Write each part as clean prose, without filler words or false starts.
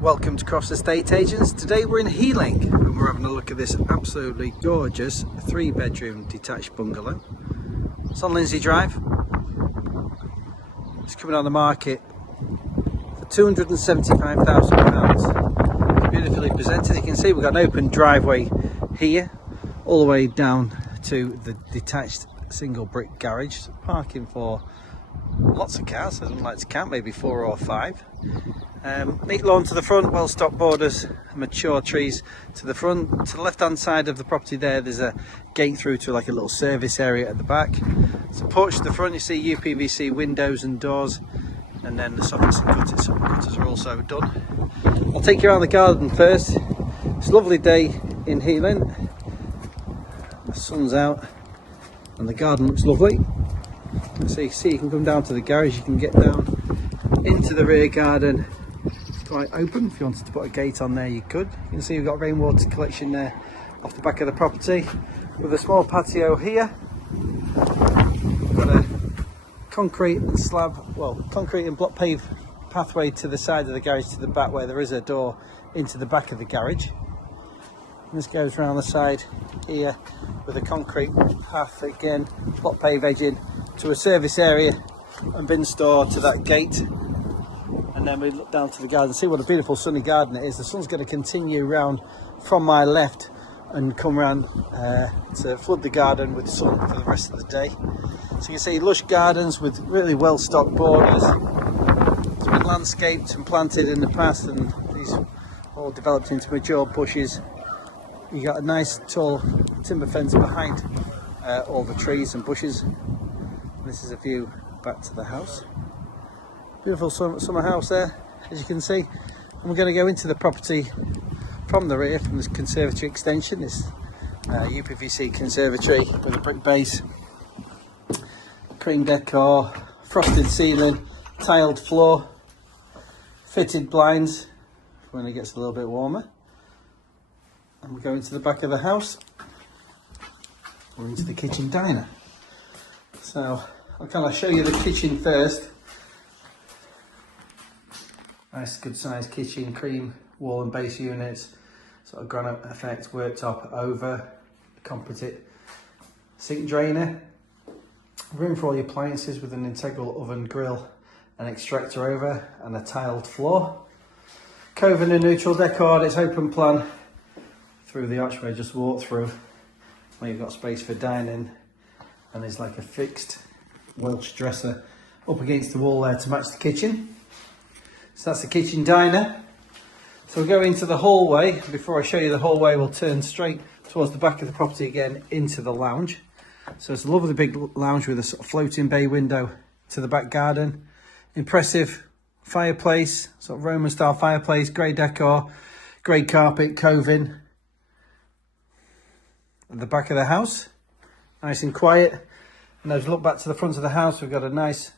Welcome to Crofts Estate Agents. Today we're in Healing and we're having a look at this absolutely gorgeous 3-bedroom detached bungalow. It's on Lindsey Drive. It's coming on the market for £275,000. It's beautifully presented. You can see we've got an open driveway here all the way down to the detached single brick garage. Parking for lots of cars. I don't like to count, maybe 4 or 5. Neat lawn to the front, well stocked borders, mature trees to the front. To the left hand side of the property there's a gate through to like a little service area at the back. It's a porch to the front. You see UPVC windows and doors, and then the soffits and gutters. Some gutters are also done. I'll take you around the garden first. It's a lovely day in Healing. The sun's out and the garden looks lovely. So you see, you can come down to the garage, you can get down into the rear garden. It's quite open. If you wanted to put a gate on there, you could. You can see we've got rainwater collection there off the back of the property with a small patio here. We've got a concrete and concrete and block paved pathway to the side of the garage to the back, where there is a door into the back of the garage. And this goes around the side here with a concrete path again, block pave edging to a service area and bin store to that gate. And then we look down to the garden, see what a beautiful sunny garden it is. The sun's going to continue round from my left and come round to flood the garden with sun for the rest of the day. So you can see lush gardens with really well stocked borders. It's been landscaped and planted in the past, and these all developed into mature bushes. You got a nice tall timber fence behind all the trees and bushes. This is a view back to the house. Beautiful summer house there, as you can see. And we're going to go into the property from the rear, from this conservatory extension, this UPVC conservatory with a brick base, cream decor, frosted ceiling, tiled floor, fitted blinds for when it gets a little bit warmer. And we go into the back of the house. We're into the kitchen diner. So I'll kind of show you the kitchen first. Nice good sized kitchen, cream wall and base units, sort of granite effect, worktop over, composite sink drainer, room for all your appliances with an integral oven, grill and extractor over, and a tiled floor. Coven and neutral decor, it's open plan through the archway, just walk through, where you've got space for dining, and there's like a fixed Welsh dresser up against the wall there to match the kitchen. So that's the kitchen diner. So we'll go into the hallway. Before I show you the hallway, we'll turn straight towards the back of the property again into the lounge. So it's a lovely big lounge with a sort of floating bay window to the back garden. Impressive fireplace, sort of Roman style fireplace, grey decor, grey carpet, coving. At the back of the house, nice and quiet. And as we look back to the front of the house, we've got a nice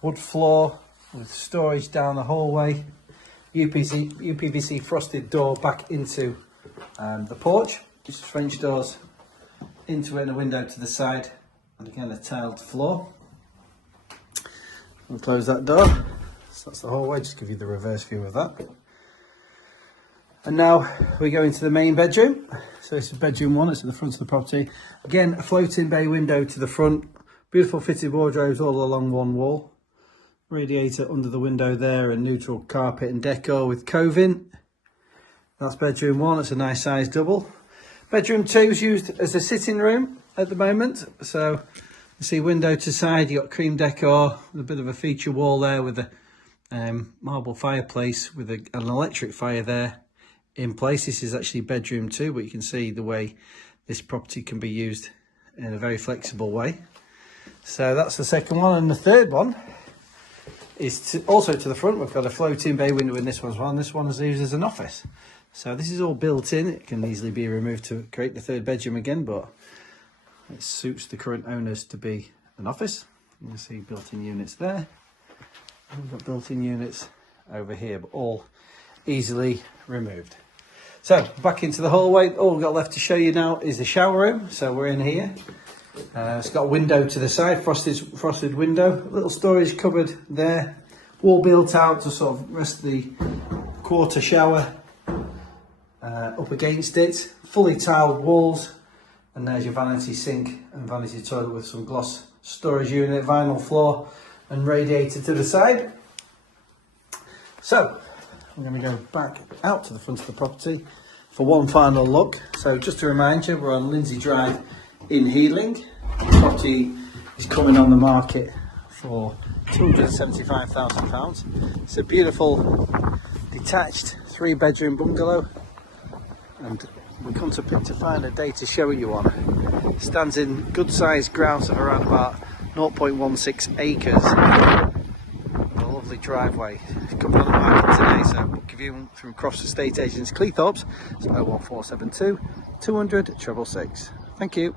wood floor with storage down the hallway, UPVC frosted door back into the porch, just French doors into it and a window to the side, and again a tiled floor. We'll close that door. So that's the hallway, just give you the reverse view of that. And now we go into the main bedroom. So it's bedroom 1, it's at the front of the property. Again, a floating bay window to the front, beautiful fitted wardrobes all along one wall. Radiator under the window there, and neutral carpet and decor with coving. That's bedroom 1, it's a nice size double. Bedroom 2 is used as a sitting room at the moment. So you see window to side, you got cream decor with a bit of a feature wall there with a marble fireplace with an electric fire there in place. This is actually bedroom 2, but you can see the way this property can be used in a very flexible way. So that's the second one, and the third one is also to the front. We've got a floating bay window in this one as well, and this one is used as an office. So this is all built in. It can easily be removed to create the third bedroom again, but it suits the current owners to be an office. You can see built-in units there. And we've got built-in units over here, but all easily removed. So back into the hallway. All we've got left to show you now is the shower room. So we're in here. It's got a window to the side, frosted window, little storage cupboard there, Wall built out to sort of rest the quarter shower up against it. Fully tiled walls, and there's your vanity sink and vanity toilet with some gloss storage unit, vinyl floor and radiator to the side. So I'm going to go back out to the front of the property for one final look. So just to remind you, we're on Lindsey Drive in Healing. The property is coming on the market for £275,000. It's a beautiful detached 3-bedroom bungalow, and we come to find a day to show it you on. It stands in good sized grounds of around about 0.16 acres. A lovely driveway. It's coming on the market today, so book a viewing from Crofts Estate Agents Cleethorpes. It's 01472 200 666. Thank you.